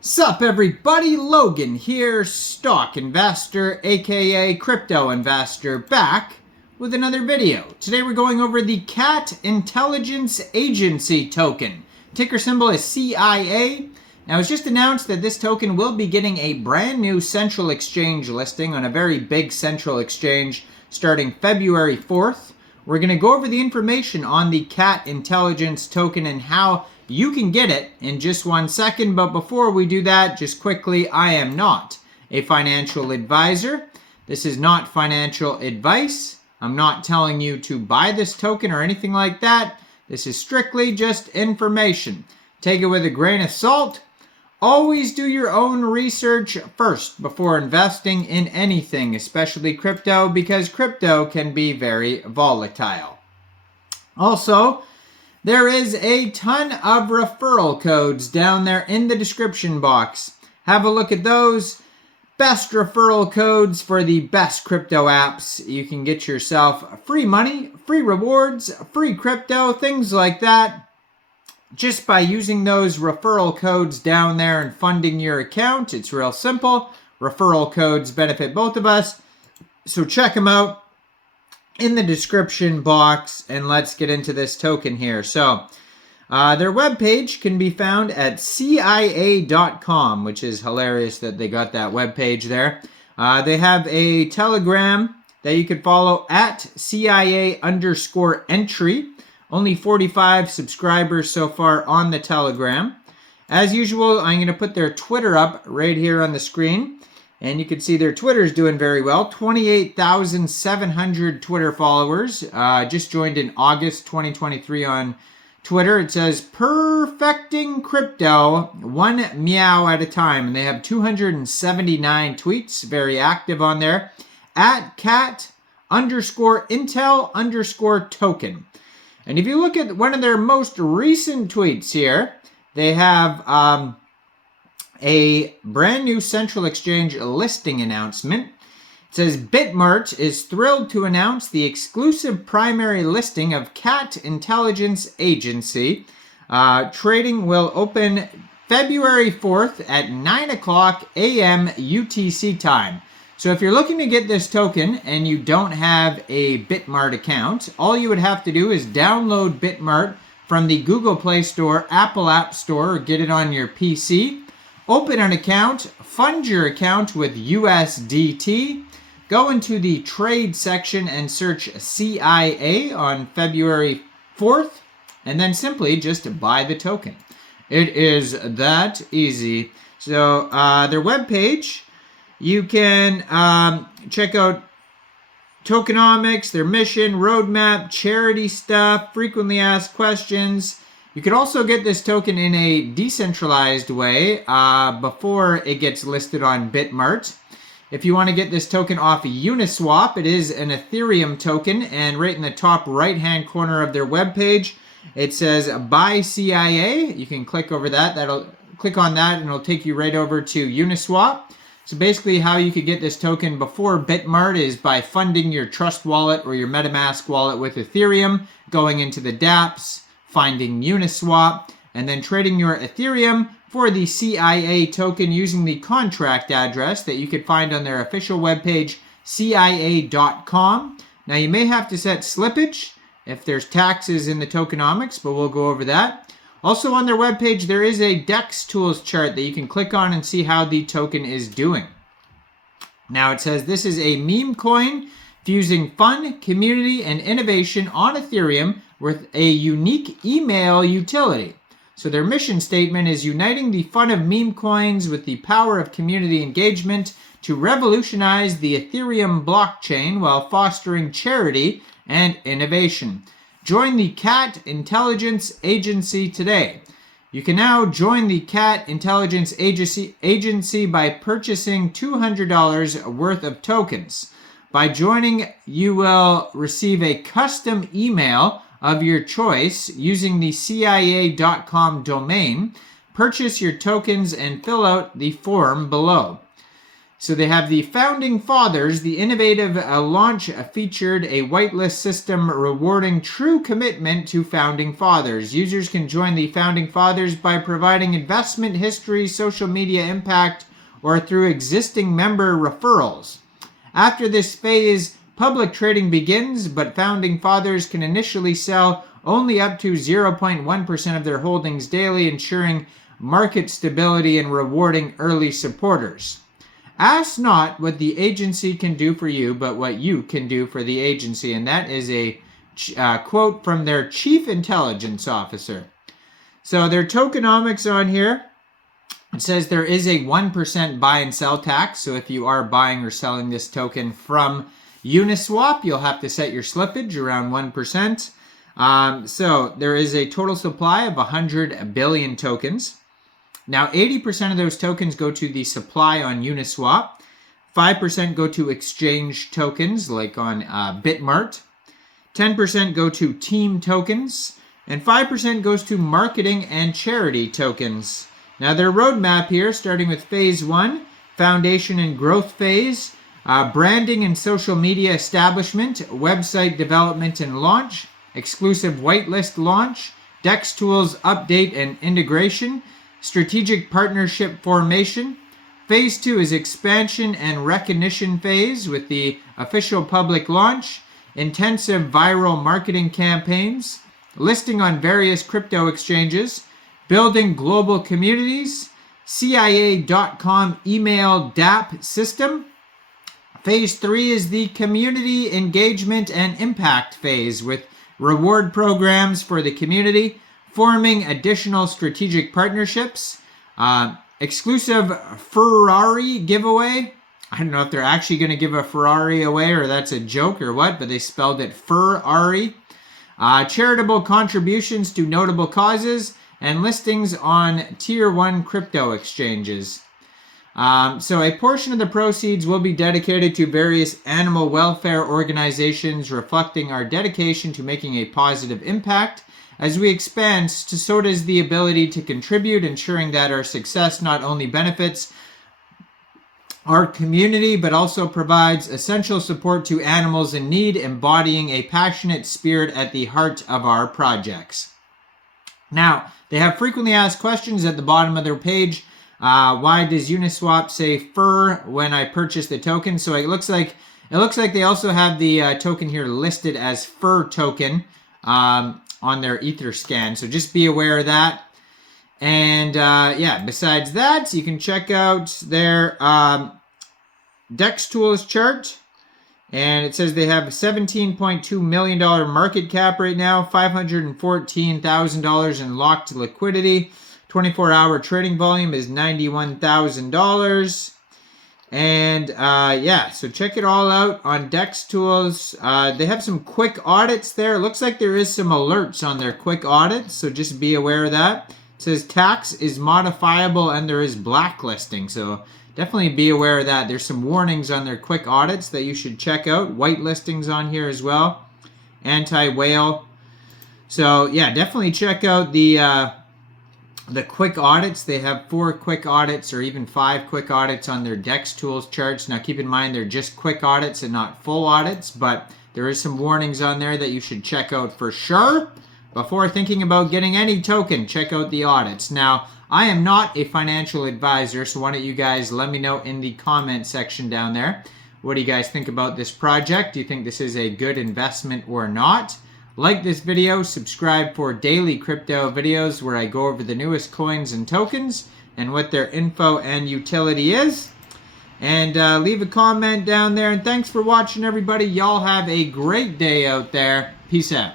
Sup everybody, Logan here, stock investor aka crypto investor, back with another video. Today we're going over the CAT Intelligence Agency token. Ticker symbol is CIA. Now it's just announced that this token will be getting a brand new central exchange listing on a very big central exchange starting February 4th. We're going to go over the information on the CAT Intelligence token and how you can get it in just 1 second. But before we do that, just quickly, I am not a financial advisor. This is not financial advice. I'm not telling you to buy this token or anything like that. This is strictly just information. Take it with a grain of salt. Always do your own research first before investing in anything, especially crypto, because crypto can be very volatile. Also, there is a ton of referral codes down there in the description box. Have a look at those. Best referral codes for the best crypto apps. You can get yourself free money, free rewards, free crypto, things like that, just by using those referral codes down there and funding your account. It's real simple. Referral codes benefit both of us. So check them out in the description box, and let's get into this token here. So their webpage can be found at CIA.com, which is hilarious that they got that webpage there. They have a Telegram that you could follow at CIA_entry. Only 45 subscribers so far on the Telegram. As usual, I'm going to put their Twitter up right here on the screen. And you can see their Twitter is doing very well. 28,700 Twitter followers. Just joined in August 2023 on Twitter. It says, perfecting crypto, one meow at a time. And they have 279 tweets. Very active on there. At cat_intel_token. And if you look at one of their most recent tweets here, they have a brand new central exchange listing announcement. It says, Bitmart is thrilled to announce the exclusive primary listing of CAT Intelligence Agency. Trading will open February 4th at 9 o'clock a.m. UTC time. So if you're looking to get this token and you don't have a Bitmart account, all you would have to do is download Bitmart from the Google Play Store, Apple App Store, or get it on your PC. Open an account, fund your account with USDT, go into the trade section and search CIA on February 4th, and then simply just buy the token. It is that easy. So their webpage, you can check out tokenomics, their mission, roadmap, charity stuff, frequently asked questions. You could also get this token in a decentralized way before it gets listed on Bitmart. If you want to get this token off Uniswap, it is an Ethereum token, and right in the top right-hand corner of their webpage, it says Buy CIA. You can click over that. Click on that, and it'll take you right over to Uniswap. So basically how you could get this token before Bitmart is by funding your Trust wallet or your MetaMask wallet with Ethereum, going into the dApps, finding Uniswap, and then trading your Ethereum for the CIA token using the contract address that you could find on their official webpage, CIA.com. Now you may have to set slippage if there's taxes in the tokenomics, but we'll go over that. Also on their webpage, there is a DEX tools chart that you can click on and see how the token is doing. Now it says this is a Memecoin fusing fun, community, and innovation on Ethereum with a unique email utility. So their mission statement is uniting the fun of meme coins with the power of community engagement to revolutionize the Ethereum blockchain while fostering charity and innovation. Join the CAT Intelligence Agency today. You can now join the CAT Intelligence Agency by purchasing $200 worth of tokens. By joining, you will receive a custom email of your choice using the CIA.com domain. Purchase your tokens and fill out the form below. So they have the Founding Fathers. The innovative launch featured a whitelist system rewarding true commitment to Founding Fathers. Users can join the Founding Fathers by providing investment history, social media impact, or through existing member referrals. After this phase, public trading begins, but Founding Fathers can initially sell only up to 0.1% of their holdings daily, ensuring market stability and rewarding early supporters. Ask not what the agency can do for you, but what you can do for the agency. And that is a quote from their chief intelligence officer. So their tokenomics on here, it says there is a 1% buy and sell tax. So if you are buying or selling this token from Uniswap, you'll have to set your slippage around 1%. So there is a total supply of 100 billion tokens. Now, 80% of those tokens go to the supply on Uniswap. 5% go to exchange tokens, like on Bitmart. 10% go to team tokens. And 5% goes to marketing and charity tokens. Now, their roadmap here, starting with Phase 1, Foundation and Growth Phase, branding and social media establishment, website development and launch, exclusive whitelist launch, DEX tools update and integration, strategic partnership formation. Phase 2 is expansion and recognition phase with the official public launch, intensive viral marketing campaigns, listing on various crypto exchanges, building global communities, CIA.com email DApp system. Phase 3 is the community engagement and impact phase with reward programs for the community, forming additional strategic partnerships, exclusive Ferrari giveaway. I don't know if they're actually going to give a Ferrari away or that's a joke or what, but they spelled it Ferrari. Charitable contributions to notable causes and listings on Tier 1 crypto exchanges. So a portion of the proceeds will be dedicated to various animal welfare organizations, reflecting our dedication to making a positive impact. As we expand, so does the ability to contribute, ensuring that our success not only benefits our community, but also provides essential support to animals in need, embodying a passionate spirit at the heart of our projects. Now, they have frequently asked questions at the bottom of their page. Why does Uniswap say FUR when I purchase the token? So it looks like they also have the token here listed as FUR token on their Etherscan. So just be aware of that. And yeah, besides that, you can check out their DEX tools chart. And it says they have a $17.2 million market cap right now, $514,000 in locked liquidity. 24-hour trading volume is $91,000. And yeah, so check it all out on DEX tools. They have some quick audits there. It looks like there is some alerts on their quick audits, so just be aware of that. It says tax is modifiable and there is blacklisting, so definitely be aware of that. There's some warnings on their quick audits that you should check out. White listings on here as well. Anti-whale. So yeah, definitely check out the quick audits. They have 4 quick audits or even 5 quick audits on their DEX tools charts. Now keep in mind they're just quick audits and not full audits, but there is some warnings on there that you should check out for sure. Before thinking about getting any token, check out the audits. Now, I am not a financial advisor, so why don't you guys let me know in the comment section down there. What do you guys think about this project? Do you think this is a good investment or not? Like this video, subscribe for daily crypto videos where I go over the newest coins and tokens and what their info and utility is. And leave a comment down there. And thanks for watching, everybody. Y'all have a great day out there. Peace out.